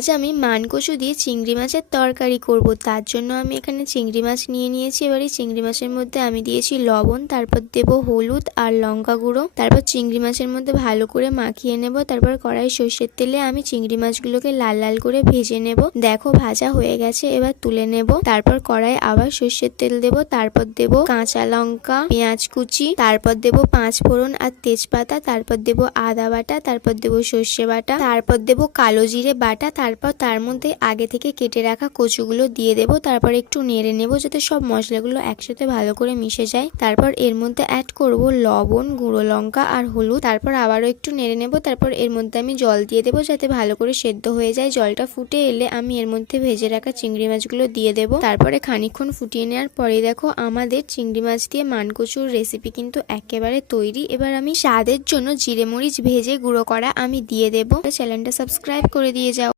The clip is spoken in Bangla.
আজ আমি মানকচু দিয়ে চিংড়ি মাছের তরকারি করব। তার জন্য আমি এখানে চিংড়ি মাছ নিয়ে নিয়েছি। এবার এই চিংড়ি মাছের মধ্যে আমি দিয়েছি লবণ, তারপর দেব হলুদ আর লঙ্কা গুঁড়ো। তারপর চিংড়ি মাছের মধ্যে ভালো করে মাখিয়ে নেব। তারপর কড়াই সর্ষের তেলে আমি চিংড়ি মাছগুলোকে লাল লাল করে ভেজে নেব। দেখো ভাজা হয়ে গেছে, এবার তুলে নেব। তারপর কড়াই আবার সর্ষের তেল দেব, তারপর দেব কাঁচা লঙ্কা, পেঁয়াজ কুচি, তারপর দেব 5 ফোড়ন আর তেজপাতা, তারপর দেব আদা বাটা, তারপর দেব সর্ষে বাটা, তারপর দেব কালো জিরে বাটা, তারপর তার মধ্যে আগে থেকে কেটে রাখা কচুগুলো দিয়ে দেব। তারপর একটু নেড়ে নেব যাতে সব মশলাগুলো একসাথে ভালো করে মিশে যায়। তারপর এর মধ্যে অ্যাড করব লবণ, গুঁড়ো লঙ্কা আর হলুদ। তারপর আবারও একটু নেড়ে নেব। তারপর এর মধ্যে আমি জল দিয়ে দেবো যাতে ভালো করে সেদ্ধ হয়ে যায়। জলটা ফুটে এলে আমি এর মধ্যে ভেজে রাখা চিংড়ি মাছগুলো দিয়ে দেব। তারপরে খানিকক্ষণ ফুটিয়ে নেওয়ার পরে দেখো আমাদের চিংড়ি মাছ দিয়ে মানকচুর রেসিপি কিন্তু একেবারে তৈরি। এবার আমি স্বাদের জন্য জিরে মরিচ ভেজে গুঁড়ো করা আমি দিয়ে দেব। চ্যানেলটা সাবস্ক্রাইব করে দিয়ে যাও।